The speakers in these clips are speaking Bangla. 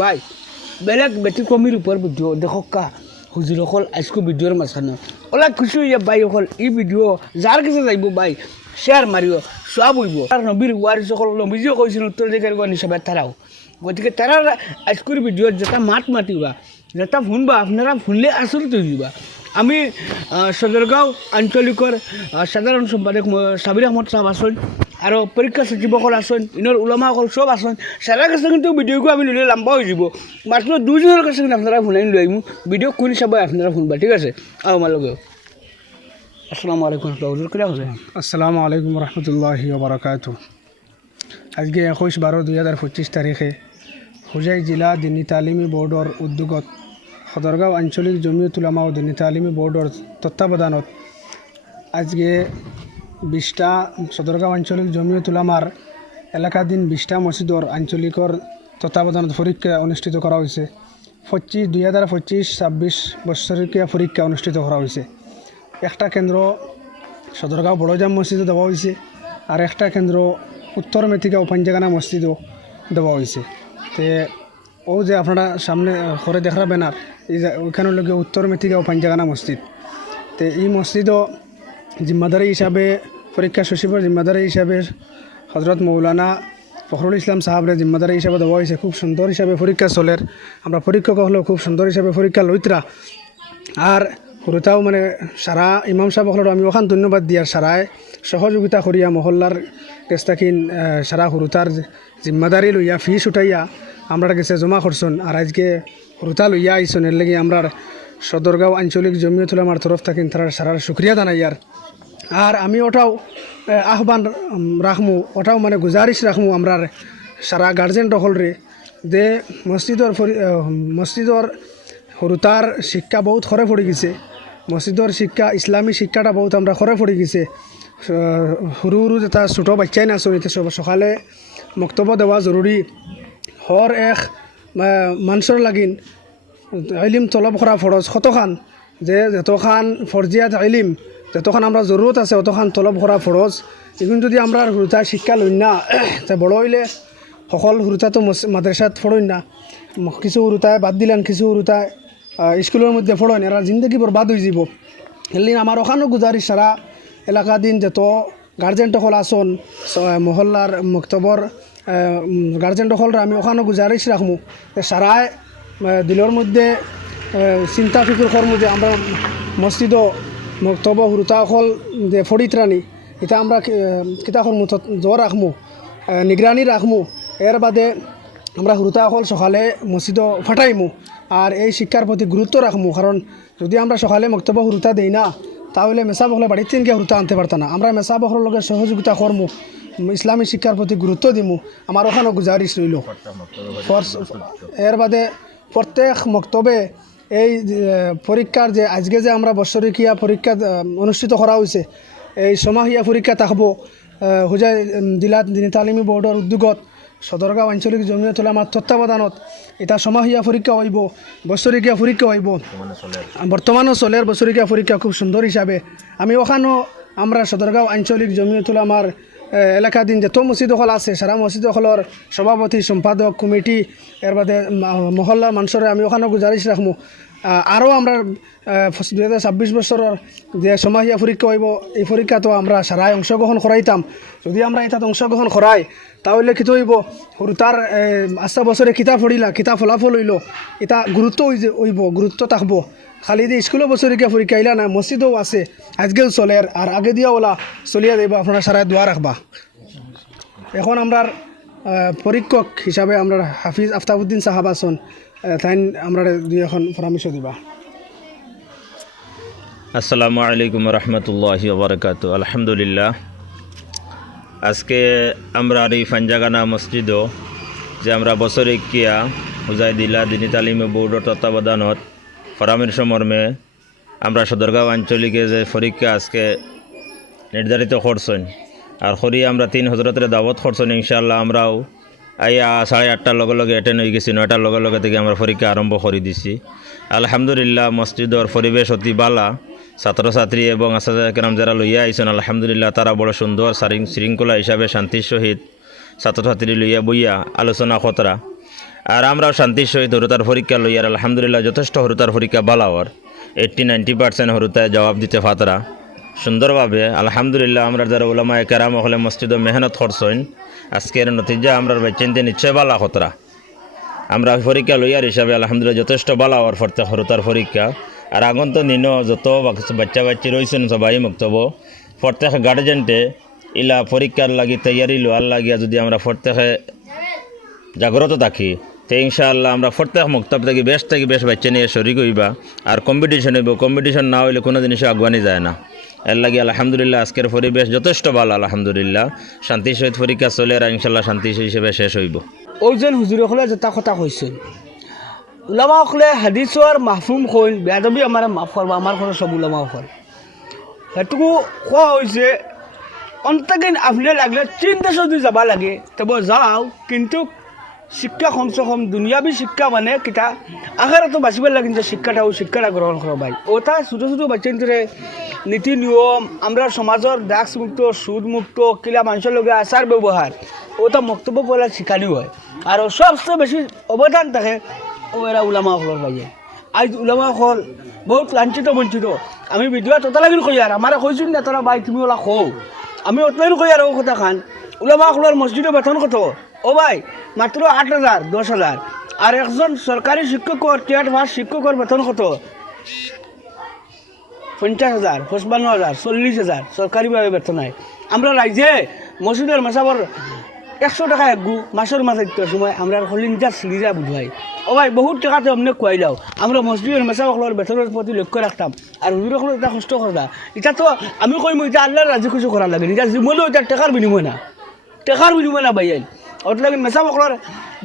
ভাই বেলেগ ব্যতিক্রমীর উপর ভিডিও দেখো কা হুজুর অকল আজকে ভিডিওর মাঝখানে ওলা খুশি হইয়া ভাই অকল এই ভিডিও যার কাছে যাইব ভাই শেয়ার মারিও সব হইব আর নবীর ওয়ারিস অকল নবীজিও কৈছিল উত্তর দিকের হিসাবে তারাও গতিকে তারা আজকের ভিডিও যেটা মাত মাতিবা যেটা শুনবা আপনারা শুনলে আচরিত হইবা আমি সদরগাঁও আঞ্চলিকর সাধারণ সম্পাদক সাবির আহমদ সাহেব আসেন আর পরীক্ষা সচিবসকল আসেন ইনর উলামাসকল সব আসেন সারা কাছে কিন্তু ভিডিওকে আমি নিলে লম্বা হয়ে যাব মাত্র দুজনের কাছে কিন্তু আপনারা শুনাই লৈ আহিম ভিডিও কোন সবাই আপনারা শুনবা ঠিক আছে আমার লগে আসসালামু আলাইকুম হুজুর কিরা হচ্ছে আসসালামু আলাইকুম রহমতুল্লাহি ওবরাকাতু আজকে 21/12/2025 তারিখে হোজাই জিলা দিনী তালিমি বোর্ডর উদ্যোগত সদরগাঁও আঞ্চলিক জমিয়ত উলামা ও দিনী তালিমি বোর্ডর তত্ত্বাবধানত আজকে 20টা সদরগাঁও আঞ্চলিক জমিয়ত উলামার এলাকাধীন 20টা মসজিদর আঞ্চলিকর তত্ত্বাবধানত পরীক্ষা অনুষ্ঠিত করা হয়েছে 2025-26 বৎসরিকীয়া পরীক্ষা অনুষ্ঠিত করা হয়েছে একটা কেন্দ্র সদরগাঁও বড়জাম মসজিদে দেওয়া হয়েছে আর একটা কেন্দ্র উত্তর মেথিকা ও পাঞ্জাগানা মসজিদও দেওয়া হয়েছে তে ও যে আপনারা সামনে করে দেখার ব্যানার এই ওইখানে লগে উত্তর মেথিকা ও পাঞ্জাগানা মসজিদ তো এই মসজিদও জিম্মাদারি হিসাবে পরীক্ষা সচিবের জিম্মাদারি হিসাবে হজরত মৌলানা ফখরুল ইসলাম সাহাবরে জিম্মাদারি হিসাবে দেওয়া হয়েছে খুব সুন্দর হিসাবে পরীক্ষা চলের আমরা পরীক্ষক হলেও খুব সুন্দর হিসাবে পরীক্ষা লইতরা আর সৰুতাও মানে সারা ইমাম সাহেবসকলক আমি ওখান ধন্যবাদ দিয়ার সারায় সহযোগিতা করিয়া মহল্লার কেস্তাকিন সারা সৰুতার জিম্মাদারি লইয়া ফিস উঠাইয়া আমরা কাছে জমা করছেন আর আজকে সৰুতা লইয়া আইসন এর লাগি আমরা সদরগাঁও আঞ্চলিক জমিয়ত উলামার তরফ থাকেন তার সারার শুক্রিয়া জানাইয়ার আর আমি ওটাও আহ্বান রাখমু ওটাও মানে গুজারিশ রাখমু আমরা সারা গার্জেন দখলরে যে মসজিদর সৰুতার শিক্ষা বহুত খরে পড়ে গেছে মসজিদর শিক্ষা ইসলামী শিক্ষাটা বহুত আমরা খরে পড়ে গেছে সৰু সৰু যেটা ছোটো বাচ্চাই না চলিতে সকালে বক্তব্য দেওয়া জরুরি হর এক মানুষের লাগিন ইলিম তলব করা ফরজ কতখান যে যতখান ফরজিয়াত ইলিম যতখান আমরা জরুরত আছে অতখান তলব করা ফরজ এখন যদি আমরা সৰুতাই শিক্ষা লই না বড় হইলে সকল সৰুতা তো মাদ্রাসাত পড়েন না কিছু সৰুতাই বাদ দিলেন কিছু সৰুতাই স্কুলের মধ্যে পড়েন এরা জিন্দগি বরবাদ হয়ে যাব এলি আমার ওখানেও গুজারিশ সারা এলাকা দিন যত গার্জেন টকল আসন মহল্লার মক্তবর গার্জেন টকলরা আমি ওখানেও গুজারিশ রাখমু সারায় দিলের মধ্যে চিন্তা ফিকুর করমু যে আমরা মসজিদ মক্তব সৰুতা অকল যে ফড়িতরানি এটা আমরা কিতা করমু জ্বর রাখমু নিগরানি রাখমু এর বাদে আমরা সৰুতা অকল সকালে মসজিদ ফাটাইমু আর এই শিক্ষার প্রতি গুরুত্ব রাখমু কারণ যদি আমরা সকালে মক্তব্য সৰুতা দেই না তাহলে মেসা বহলে বাড়ির থেকে সৰুতা আনতে পারতাম না আমরা মেসা বহলের লগে সহযোগিতা করমু ইসলামী শিক্ষার প্রতি গুরুত্ব দিমু আমার ওখানেও গুজারিশ রইল এর বাদে প্রত্যেক মক্তবে এই পরীক্ষার যে আজকে যে আমরা বৎসরিকীয়া পরীক্ষা অনুষ্ঠিত করা হয়েছে এই সমাহিয়া পরীক্ষা থাকবো হোজাই জিলা দিনী তালিমি বোর্ডের উদ্যোগত সদরগাঁও আঞ্চলিক জমিয়ত উলামার তত্ত্বাবধানত এটা সমাহিয়া পরীক্ষা হইব বৎসরিকীয়া পরীক্ষা হইব বর্তমানও চলের বৎসরিকীয়া পরীক্ষা খুব সুন্দর হিসাবে আমি ওখানেও আমরা সদরগাঁও আঞ্চলিক জমিয়ত উলামার এলাকাধীন যত মসজিদসকল আছে সারা মসজিদসকলের সভাপতি সম্পাদক কমিটি এর বাদে মহল্লার মানুষের আমি ওখানেও গুজারিশ রাখমু আরও আমরা 2026 বছরের যে সমাহিয়া পরীক্ষা হইব এই পরীক্ষাতো আমরা সারায় অংশগ্রহণ করাইতাম যদি আমরা এটাত অংশগ্রহণ করাই তাহলে কী হইব সৰুতার আস্তা বছরে কিতাব পড়িলা কিতাব ফলাফল হইল এটা গুরুত্ব হইব গুরুত্ব থাকবো খালি দিয়ে স্কুলেও বছরিকীয়া পরীক্ষা আইলা না মসজিদও আছে আজকেও চলের আর আগে দিয়া ওলা চলিয়া যাইব আপনারা সারায় দোয়া রাখবা এখন আমরা পরীক্ষক হিসাবে আমরা হাফিজ আফতাবউদ্দিন সাহাব আসন তাই আমরা দুই এখন পরামর্শ দিবা আসসালামু আলাইকুম রহমতুল্লাহি ওবরাকাতু আলহামদুলিল্লাহ আজকে আমরা এই পাঞ্জাগানা মসজিদও যে আমরা বছরিকীয়া হোজাই জিলা দিনী তালিমি বোর্ডের তত্ত্বাবধানত পরামর্শ মর্মে আমরা সদরগাঁও আঞ্চলিকে যে পরীক্ষা আজকে নির্ধারিত করছেন আর করি আমরা 3 হজরতের দাওয়াত করছেন ইনশাআল্লাহ আমরাও আইয়া 8:30টার লগে লগে অ্যাটেন্ড হয়ে গেছি 9টার লগে লগে থেকে আমরা পরীক্ষা আরম্ভ করে দিছি আলহামদুলিল্লাহ মসজিদর পরিবেশ অতি বালা ছাত্রছাত্রী এবং আসাদাকেরাম যারা লইয়া আইছেন আলহামদুলিল্লাহ তারা বড় সুন্দর শৃঙ্খলা হিসাবে শান্তির সহিত ছাত্রছাত্রী লইয়া বইয়া আলোচনা খতরা আর আমরাও শান্তির সহিত হরুতার পরীক্ষা লই আর আলহামদুলিল্লাহ যথেষ্ট হরুতার পরীক্ষা বালাওয়ার 80-90% হরুতায় জবাব দিতে ফাতরা সুন্দরভাবে আলহামদুলিল্লাহ আমরা যারা উলামা কেরাম হলে মসজিদ মেহনত করছেন আজকের নতিজা আমরা বাচ্চানতে নিশ্চয় বালা খতরা আমরা পরীক্ষা লইয়ার হিসাবে আলহামদুলিল্লাহ যথেষ্ট বালা হওয়ার ফর্তে হরুতার পরীক্ষা আর আগন্ত দিনও যত বাচ্চা বাচ্চি রয়েছেন সবাই মুক্তব প্রত্যেক গার্জেন্টে ইলা পরীক্ষার লাগি তৈয়ারি লোয়ার লাগিয়া যদি আমরা প্রত্যেকে জাগ্রত থাকি তো ইনশাআল্লাহ আমরা প্রত্যেক মক্তব থেকে বেশ বাচ্চা নিয়ে শরিক হইবা আর কম্পিটিশন হইব কম্পিটিশন না হইলে কোনো জিনিস আগুয়ানি যায় না এর লাগে আলহামদুলিল্লাহ আজকের পরিবেশ যথেষ্ট ভালো আলহামদুলিল্লাহ শান্তির সহিত পরীক্ষা চলে আর ইনশাআল্লাহ শান্তি হিসেবে শেষ হইব ওই যেন হুজুরসকলে যেটা কথা কৈছে উলামাসকলে হাদিছৰ মাহফুম কইল বেয়াদবি আমাৰ মাফ কৰবা আমাৰ ঘৰৰ সব উলামাসকল সেইটোকো কোৱা হৈছে অন্তকিন আপনি লাগলে চিন্তা যদি যাবা লাগে তবে যাও কিন্তু শিক্ষা কমসে কম দুনিয়াবী শিক্ষা মানে কিতা আখেরাতো বাঁচিব লাগে যে শিক্ষাটা গ্রহণ করা ভাই ওটা ছোটো ছোটো বাচ্চান্তরে নীতি নিয়ম আমরা সমাজের ড্রাগস মুক্ত সুদ মুক্ত কিলা মানুষের লগে আচার ব্যবহার ওটা বক্তব্য বলার শিকারিও হয় আর সবচেয়ে বেশি অবদান থাকে ও এরা উলামাসকলের ভাইয়ে আজ উলামাসকল বহুত লাঞ্ছিত বঞ্চিত আমি ভিডিও তোতা লাগিল কই আর আমার কইছিল না তোরা ভাই তুমি ওলা খো আমি অতলাইন কই আর ও কথা খান উলামাসকলের মসজিদে বেতন কত ও ভাই মাত্র 8,000 10,000 আর একজন সরকারি শিক্ষকর টেট পাস শিক্ষকর বেতন কত 50,000 55,000 40,000 সরকারিভাবে বেতন হয় আমরা রাইজে মসজিদের মেসাবর 100 টাকা একগু মাসের মাথায় সময় আমরা হলিনটা সিরিজা বুঝাই ও ভাই বহুত টাকাতে অমনে খুয়াইলাও আমরা মসজিদের মেসাবকলের বেতনের প্রতি লক্ষ্য রাখতাম আর হুজুরসকল এটা কষ্ট করতা এটা তো আমি কইম এটা আল্লাহর রাজি খুশি করার লাগে এটা জীবনেও এটা টাকার বিনিময় না ভাইয়াই ওর লাগে মেসাবকলের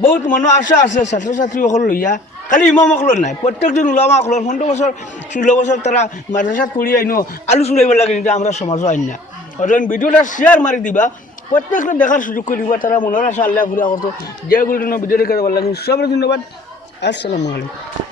বহুত মন আশা আছে ছাত্রছাত্রীসকল লইয়া খালি ইমামসকলের নাই প্রত্যেকজন উলামাসকলের 15 বছর 16 বছর তারা মাদ্রাসাত পড়ি আইনো আলু চুলাইব লাগে কিন্তু আমরা সমাজও আইন না ওজন ভিডিওটা শেয়ার মারি দিবা প্রত্যেকটা দেখার সুযোগ করে দিবা তারা মনের আশা আল্লাহ পুরা করতো যে গুলো ভিডিও দেখে ভালো লাগে সব ধন্যবাদ আসসালামু আলাইকুম